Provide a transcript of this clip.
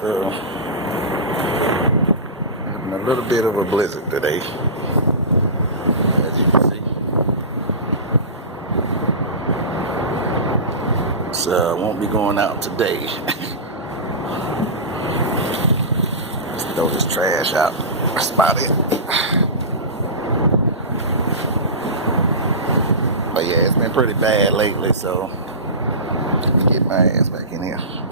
So, having a little bit of a blizzard today, as you can see. So, I won't be going out today. Let's throw this trash out. That's about it. But yeah, it's been pretty bad lately, so let me get my ass back in here.